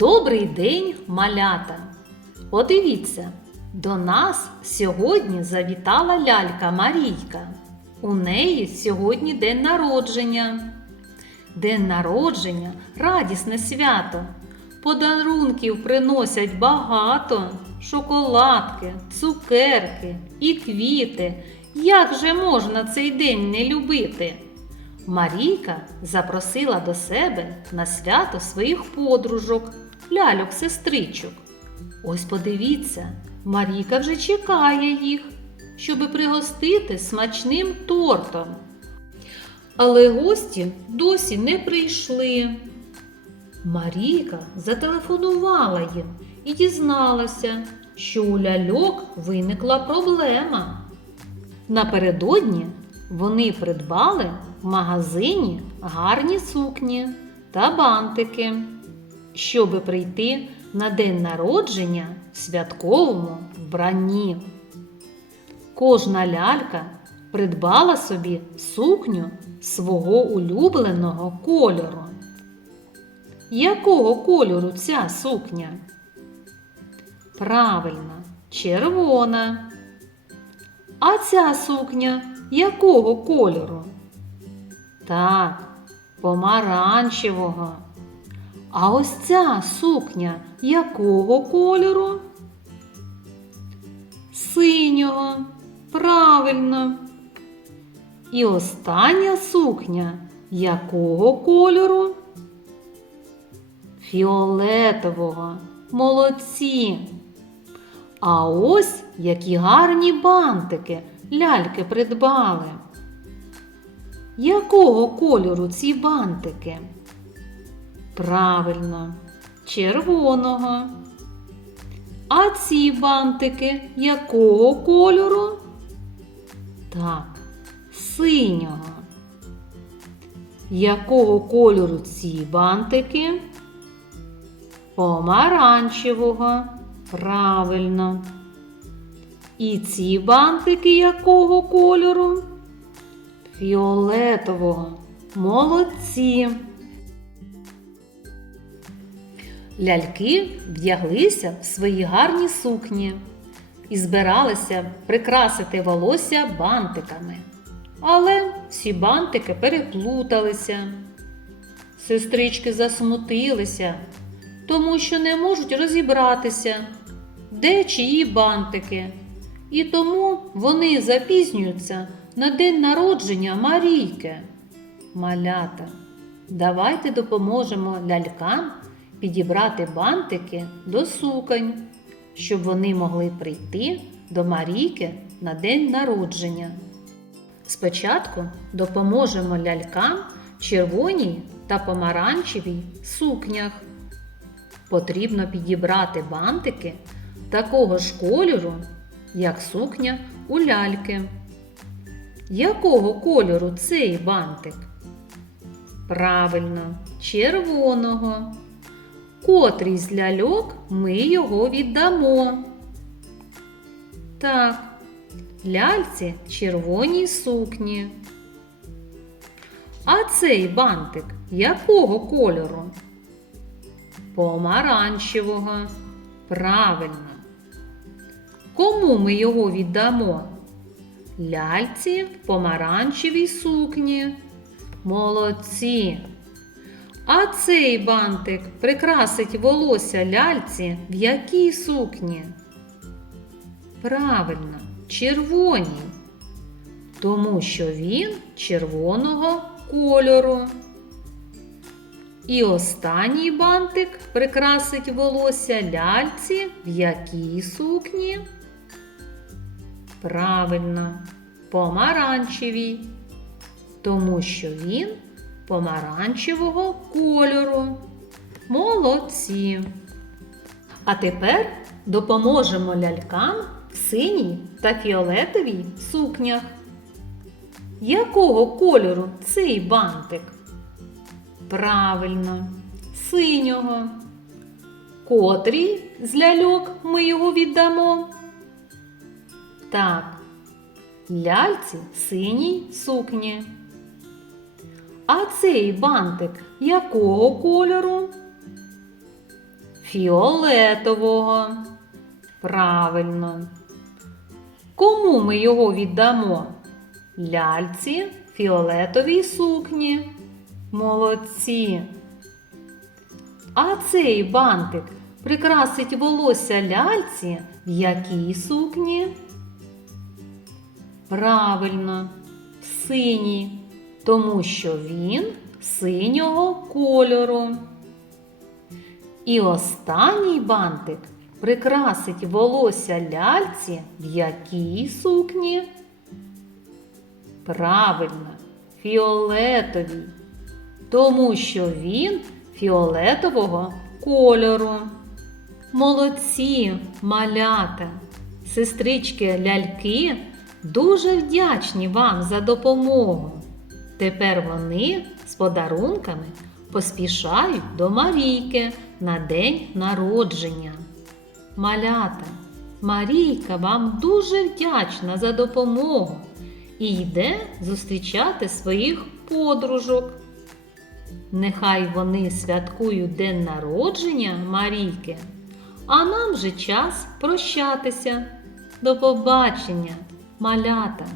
Добрий день, малята! Подивіться, до нас сьогодні завітала лялька Марійка. У неї сьогодні день народження. День народження радісне свято. Подарунків приносять багато, шоколадки, цукерки і квіти. Як же можна цей день не любити? Марійка запросила до себе на свято своїх подружок, ляльок-сестричок. Ось подивіться, Марійка вже чекає їх, щоби пригостити смачним тортом. Але гості досі не прийшли. Марійка зателефонувала їм і дізналася, що у ляльок виникла проблема. Напередодні вони придбали в магазині гарні сукні та бантики, щоби прийти на день народження в святковому вбранні. Кожна лялька придбала собі сукню свого улюбленого кольору. Якого кольору ця сукня? Правильно, червона. А ця сукня якого кольору? Так, помаранчевого. А ось ця сукня якого кольору? Синього. Правильно. І остання сукня якого кольору? Фіолетового. Молодці. А ось які гарні бантики ляльки придбали. Якого кольору ці бантики? Правильно, червоного. А ці бантики якого кольору? Так, синього. Якого кольору ці бантики? Помаранчевого. Правильно. І ці бантики якого кольору? Фіолетового. Молодці. Ляльки вдяглися в свої гарні сукні і збиралися прикрасити волосся бантиками. Але всі бантики переплуталися. Сестрички засмутилися, тому що не можуть розібратися, де чиї бантики. І тому вони запізнюються на день народження Марійки. Малята, давайте допоможемо лялькам підібрати бантики до суконь, щоб вони могли прийти до Марійки на день народження. Спочатку допоможемо лялькам червоній та помаранчевій сукнях. Потрібно підібрати бантики такого ж кольору, як сукня у ляльки. Якого кольору цей бантик? Правильно, червоного. Котрий з ляльок ми його віддамо. Так, ляльці червоній сукні. А цей бантик якого кольору? Помаранчевого. Правильно. Кому ми його віддамо? Ляльці в помаранчевій сукні. Молодці. А цей бантик прикрасить волосся ляльці в якій сукні? Правильно, червоній. Тому що він червоного кольору. І останній бантик прикрасить волосся ляльці в якій сукні? Правильно, помаранчевій, тому що він помаранчевого кольору. Молодці. А тепер допоможемо лялькам в синій та фіолетовій сукнях. Якого кольору цей бантик? Правильно, синього. Котрій з ляльок ми його віддамо? Так, ляльці синій сукні. А цей бантик якого кольору? Фіолетового. Правильно. Кому ми його віддамо? Ляльці фіолетовій сукні. Молодці. А цей бантик прикрасить волосся ляльці в якій сукні? Правильно, в синій, тому що він синього кольору. І останній бантик прикрасить волосся ляльці в якій сукні? Правильно, фіолетовій, тому що він фіолетового кольору. Молодці, малята, сестрички ляльки дуже вдячні вам за допомогу. Тепер вони з подарунками поспішають до Марійки на день народження. Малята, Марійка вам дуже вдячна за допомогу і йде зустрічати своїх подружок. Нехай вони святкують день народження Марійки, а нам же час прощатися. До побачення, малята!